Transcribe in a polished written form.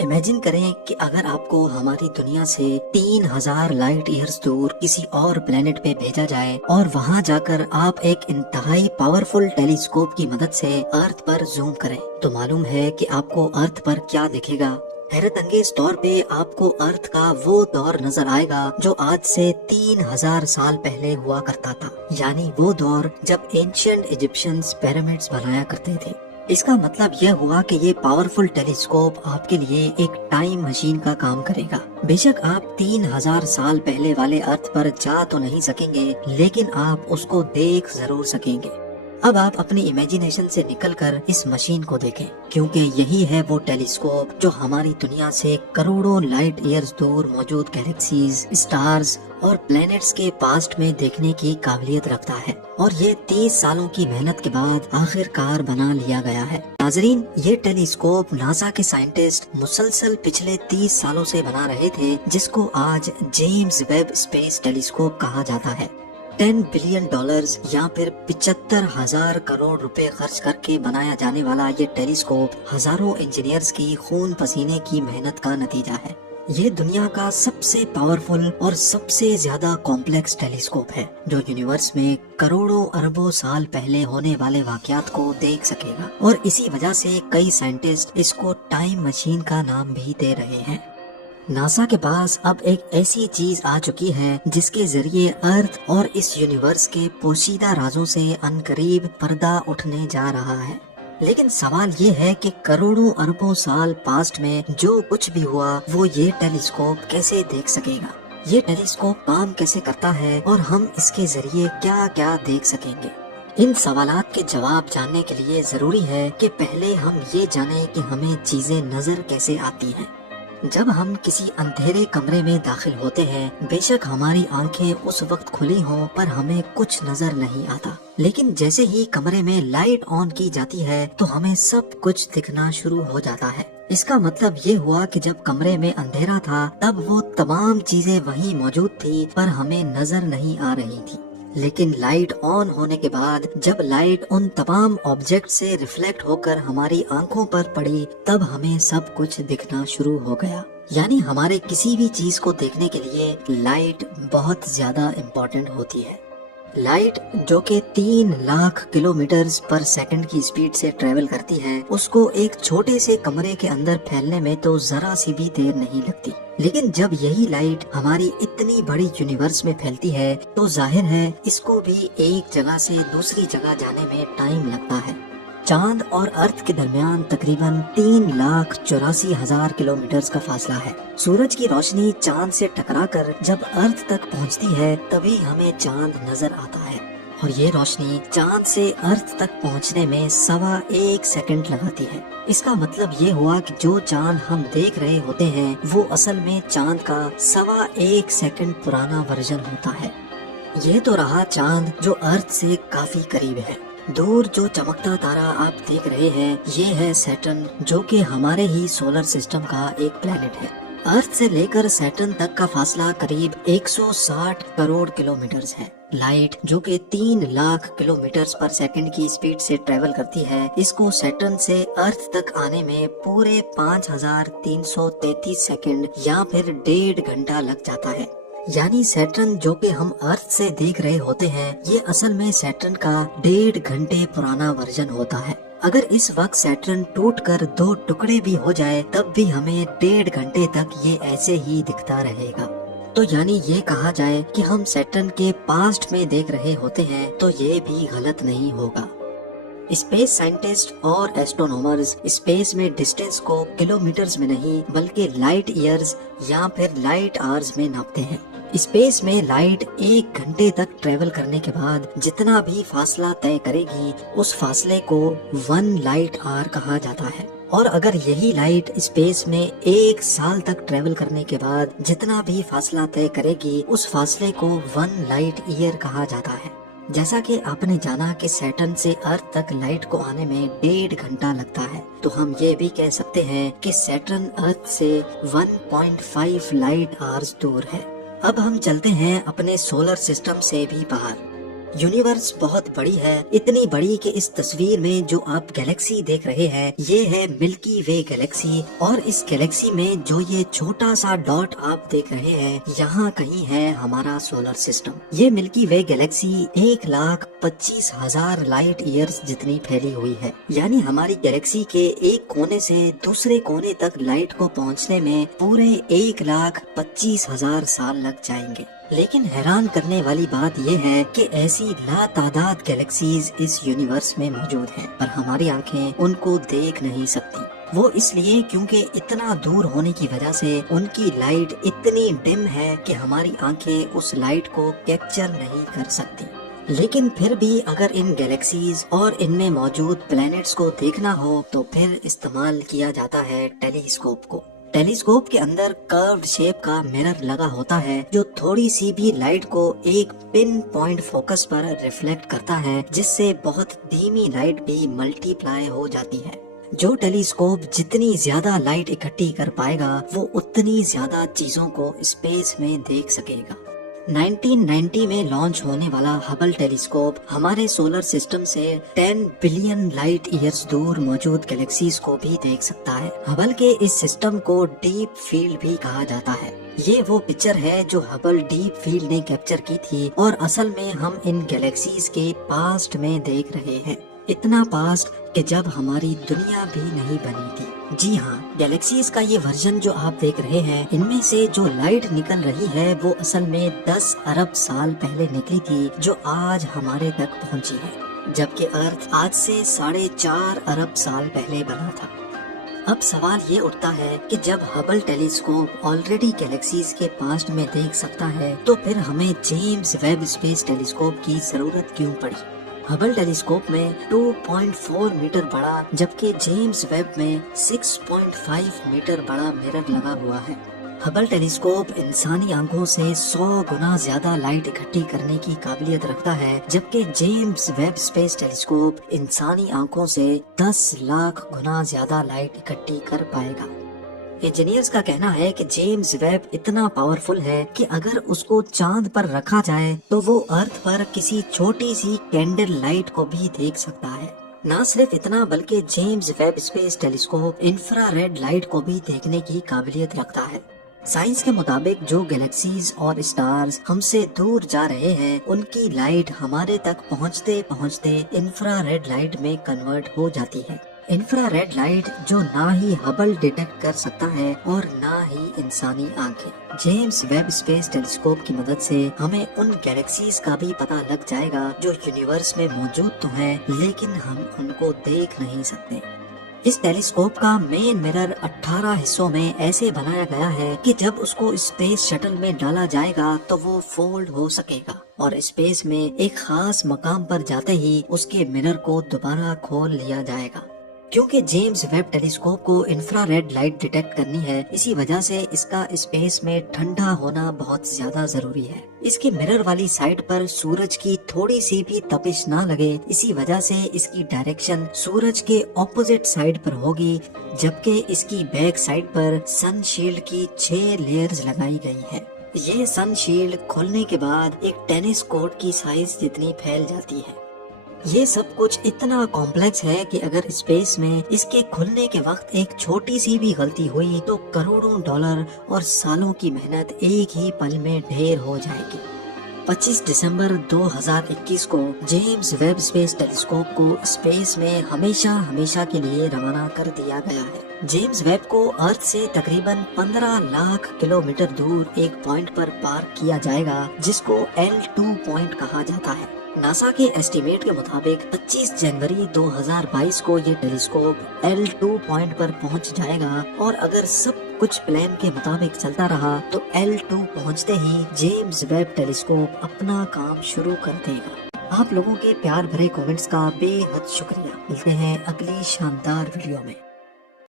Imagine करें कि अगर आपको हमारी दुनिया से 3000 लाइट ईयर्स दूर किसी और प्लेनेट पे भेजा जाए और वहाँ जाकर आप एक इंतहाई पावरफुल टेलीस्कोप की मदद से अर्थ पर जूम करें, तो मालूम है कि आपको अर्थ पर क्या दिखेगा। हैरत अंगेज तौर पे आपको अर्थ का वो दौर नजर आएगा जो आज से 3000 साल पहले हुआ करता था, यानी वो दौर जब एंशिएंट इजिप्शियंस पिरामिड्स बनाया करते थे। इसका मतलब यह हुआ कि ये पावरफुल टेलीस्कोप आपके लिए एक टाइम मशीन का काम करेगा। बेशक आप 3000 साल पहले वाले अर्थ पर जा तो नहीं सकेंगे, लेकिन आप उसको देख जरूर सकेंगे। अब आप अपनी इमेजिनेशन से निकलकर इस मशीन को देखें, क्योंकि यही है वो टेलीस्कोप जो हमारी दुनिया से करोड़ों लाइट ईयर्स दूर मौजूद गैलेक्सीज, स्टार्स और प्लैनेट्स के पास्ट में देखने की काबिलियत रखता है। और ये 30 सालों की मेहनत के बाद आखिरकार बना लिया गया है। नाजरीन, ये टेलीस्कोप नासा के साइंटिस्ट मुसलसल पिछले 30 सालों से बना रहे थे, जिसको आज जेम्स वेब स्पेस टेलीस्कोप कहा जाता है। $10 बिलियन या फिर 75,000 करोड़ रुपए खर्च करके बनाया जाने वाला ये टेलीस्कोप हजारों इंजीनियर्स की खून पसीने की मेहनत का नतीजा है। ये दुनिया का सबसे पावरफुल और सबसे ज्यादा कॉम्प्लेक्स टेलीस्कोप है, जो यूनिवर्स में करोड़ों अरबों साल पहले होने वाले वाकयात को देख सकेगा। और इसी वजह से कई साइंटिस्ट इसको टाइम मशीन का नाम भी दे रहे हैं। नासा के पास अब एक ऐसी चीज आ चुकी है जिसके जरिए अर्थ और इस यूनिवर्स के पोशीदा राजों से अनकरीब पर्दा उठने जा रहा है। लेकिन सवाल ये है कि करोड़ों अरबों साल पास्ट में जो कुछ भी हुआ वो ये टेलीस्कोप कैसे देख सकेगा, ये टेलीस्कोप काम कैसे करता है और हम इसके जरिए क्या क्या देख सकेंगे। इन सवालात के जवाब जानने के लिए जरूरी है कि पहले हम ये जानें कि हमें चीजें नजर कैसे आती हैं। जब हम किसी अंधेरे कमरे में दाखिल होते हैं, बेशक हमारी आंखें उस वक्त खुली हों पर हमें कुछ नजर नहीं आता, लेकिन जैसे ही कमरे में लाइट ऑन की जाती है तो हमें सब कुछ दिखना शुरू हो जाता है। इसका मतलब ये हुआ कि जब कमरे में अंधेरा था तब वो तमाम चीजें वहीं मौजूद थी पर हमें नजर नहीं आ रही थी। लेकिन लाइट ऑन होने के बाद जब लाइट उन तमाम ऑब्जेक्ट से रिफ्लेक्ट होकर हमारी आंखों पर पड़ी तब हमें सब कुछ दिखना शुरू हो गया। यानी हमारे किसी भी चीज को देखने के लिए लाइट बहुत ज्यादा इम्पोर्टेंट होती है। लाइट जो कि 3 लाख किलोमीटर पर सेकंड की स्पीड से ट्रेवल करती है, उसको एक छोटे से कमरे के अंदर फैलने में तो जरा सी भी देर नहीं लगती। लेकिन जब यही लाइट हमारी इतनी बड़ी यूनिवर्स में फैलती है तो जाहिर है इसको भी एक जगह से दूसरी जगह जाने में टाइम लगता है। चांद और अर्थ के दरमियान तकरीबन 3,84,000 किलोमीटर का फासला है। सूरज की रोशनी चांद से टकराकर जब अर्थ तक पहुंचती है तभी हमें चांद नजर आता है, और ये रोशनी चांद से अर्थ तक पहुंचने में 1.25 सेकंड लगाती है। इसका मतलब ये हुआ कि जो चांद हम देख रहे होते हैं वो असल में चांद का 1.25 सेकंड पुराना वर्जन होता है। ये तो रहा चांद जो अर्थ से काफी करीब है। दूर जो चमकता तारा आप देख रहे हैं ये है सैटर्न, जो कि हमारे ही सोलर सिस्टम का एक प्लेनेट है। अर्थ से लेकर सैटर्न तक का फासला करीब 160 करोड़ किलोमीटर है। लाइट जो कि 3 लाख किलोमीटर पर सेकंड की स्पीड से ट्रेवल करती है, इसको सैटर्न से अर्थ तक आने में पूरे 5333 सेकंड या फिर 1.5 घंटा लग जाता है। यानी सैटर्न जो कि हम अर्थ से देख रहे होते हैं ये असल में सैटर्न का 1.5 घंटे पुराना वर्जन होता है। अगर इस वक्त सैटर्न टूटकर 2 टुकड़े भी हो जाए तब भी हमें 1.5 घंटे तक ये ऐसे ही दिखता रहेगा। तो यानी ये कहा जाए कि हम सैटर्न के पास्ट में देख रहे होते हैं तो ये भी गलत नहीं होगा। स्पेस साइंटिस्ट और एस्ट्रोनॉमर्स स्पेस में डिस्टेंस को किलोमीटर्स में नहीं बल्कि लाइट ईयर्स या फिर लाइट आवर्स में नापते हैं। स्पेस में लाइट 1 घंटे तक ट्रेवल करने के बाद जितना भी फासला तय करेगी उस फासले को 1 लाइट आवर कहा जाता है। और अगर यही लाइट स्पेस में 1 साल तक ट्रेवल करने के बाद जितना भी फासला तय करेगी उस फासले को 1 लाइट ईयर कहा जाता है। जैसा कि आपने जाना कि सैटर्न से अर्थ तक लाइट को आने में 1.5 घंटा लगता है, तो हम ये भी कह सकते हैं कि सैटर्न अर्थ से 1.5 लाइट आवर्स दूर है। अब हम चलते हैं अपने सोलर सिस्टम से भी बाहर। यूनिवर्स बहुत बड़ी है, इतनी बड़ी कि इस तस्वीर में जो आप गैलेक्सी देख रहे हैं ये है मिल्की वे गैलेक्सी, और इस गैलेक्सी में जो ये छोटा सा डॉट आप देख रहे हैं यहाँ कहीं है हमारा सोलर सिस्टम। ये मिल्की वे गैलेक्सी 1,25,000 लाइट ईयर्स जितनी फैली हुई है, यानी हमारी गैलेक्सी के एक कोने से दूसरे कोने तक लाइट को पहुँचने में पूरे 1,25,000 साल लग जाएंगे। लेकिन हैरान करने वाली बात यह है कि ऐसी लातादाद गैलेक्सीज इस यूनिवर्स में मौजूद हैं, पर हमारी आंखें उनको देख नहीं सकती। वो इसलिए क्योंकि इतना दूर होने की वजह से उनकी लाइट इतनी डिम है कि हमारी आंखें उस लाइट को कैप्चर नहीं कर सकती। लेकिन फिर भी अगर इन गैलेक्सीज और इनमें मौजूद प्लैनेट्स को देखना हो तो फिर इस्तेमाल किया जाता है टेलीस्कोप को। टेलीस्कोप के अंदर कर्व्ड शेप का मिरर लगा होता है जो थोड़ी सी भी लाइट को एक पिन पॉइंट फोकस पर रिफ्लेक्ट करता है, जिससे बहुत धीमी लाइट भी मल्टीप्लाई हो जाती है। जो टेलीस्कोप जितनी ज्यादा लाइट इकट्ठी कर पाएगा वो उतनी ज्यादा चीजों को स्पेस में देख सकेगा। 1990 में लॉन्च होने वाला हबल टेलीस्कोप हमारे सोलर सिस्टम से 10 बिलियन लाइट ईयर्स दूर मौजूद गैलेक्सीज को भी देख सकता है। हबल के इस सिस्टम को डीप फील्ड भी कहा जाता है। ये वो पिक्चर है जो हबल डीप फील्ड ने कैप्चर की थी, और असल में हम इन गैलेक्सीज के पास्ट में देख रहे हैं। इतना पास्ट कि जब हमारी दुनिया भी नहीं बनी थी। जी हाँ, गैलेक्सीज का ये वर्जन जो आप देख रहे हैं, इनमें से जो लाइट निकल रही है वो असल में 10 अरब साल पहले निकली थी, जो आज हमारे तक पहुंची है, जबकि अर्थ आज से 4.5 अरब साल पहले बना था। अब सवाल ये उठता है कि जब हबल टेलीस्कोप ऑलरेडी गैलेक्सीज के पास्ट में देख सकता है तो फिर हमें जेम्स वेब स्पेस टेलीस्कोप की जरूरत क्यों पड़ी। हबल टेलीस्कोप में 2.4 मीटर बड़ा जबकि जेम्स वेब में 6.5 मीटर बड़ा मिरर लगा हुआ है। हबल टेलीस्कोप इंसानी आंखों से 100 गुना ज्यादा लाइट इकट्ठी करने की काबिलियत रखता है, जबकि जेम्स वेब स्पेस टेलीस्कोप इंसानी आंखों से 10 लाख गुना ज्यादा लाइट इकट्ठी कर पाएगा। इंजीनियर्स का कहना है कि जेम्स वेब इतना पावरफुल है कि अगर उसको चांद पर रखा जाए तो वो अर्थ पर किसी छोटी सी कैंडल लाइट को भी देख सकता है। न सिर्फ इतना बल्कि James Webb space telescope infrared light को भी देखने की काबिलियत रखता है। साइंस के मुताबिक जो गैलेक्सीज और स्टार्स हमसे दूर जा रहे हैं उनकी लाइट हमारे तक पहुंचते पहुंचते इंफ्रारेड लाइट में कन्वर्ट हो जाती है। इंफ्रारेड लाइट जो ना ही हबल डिटेक्ट कर सकता है और ना ही इंसानी आंखें। जेम्स वेब स्पेस टेलीस्कोप की मदद से हमें उन गैलेक्सीज का भी पता लग जाएगा जो यूनिवर्स में मौजूद तो हैं, लेकिन हम उनको देख नहीं सकते। इस टेलीस्कोप का मेन मिरर 18 हिस्सों में ऐसे बनाया गया है कि जब उसको स्पेस शटल में डाला जाएगा तो वो फोल्ड हो सकेगा, और स्पेस में एक खास मकाम पर जाते ही उसके मिरर को दोबारा खोल लिया जाएगा। क्योंकि जेम्स वेब टेलीस्कोप को इंफ्रारेड लाइट डिटेक्ट करनी है, इसी वजह से इसका स्पेस में ठंडा होना बहुत ज्यादा जरूरी है। इसके मिरर वाली साइड पर सूरज की थोड़ी सी भी तपिश ना लगे, इसी वजह से इसकी डायरेक्शन सूरज के ऑपोजिट साइड पर होगी, जबकि इसकी बैक साइड पर सन शील्ड की 6 लेयर्स लगाई गई है। ये सन शील्ड खोलने के बाद एक टेनिस कोर्ट की साइज जितनी फैल जाती है। ये सब कुछ इतना कॉम्प्लेक्स है कि अगर स्पेस में इसके खुलने के वक्त एक छोटी सी भी गलती हुई तो करोड़ों डॉलर और सालों की मेहनत एक ही पल में ढेर हो जाएगी। 25 दिसंबर 2021 को जेम्स वेब स्पेस टेलीस्कोप को स्पेस में हमेशा के लिए रवाना कर दिया गया है। जेम्स वेब को अर्थ से तकरीबन 15 लाख किलोमीटर दूर एक पॉइंट पर पार्क किया जाएगा, जिसको L2 पॉइंट कहा जाता है। नासा के एस्टीमेट के मुताबिक 25 जनवरी 2022 को ये टेलीस्कोप L2 पॉइंट पर पहुंच जाएगा, और अगर सब कुछ प्लान के मुताबिक चलता रहा तो L2 पहुंचते ही जेम्स वेब टेलीस्कोप अपना काम शुरू कर देगा। आप लोगों के प्यार भरे कमेंट्स का बेहद शुक्रिया। मिलते हैं अगली शानदार वीडियो में।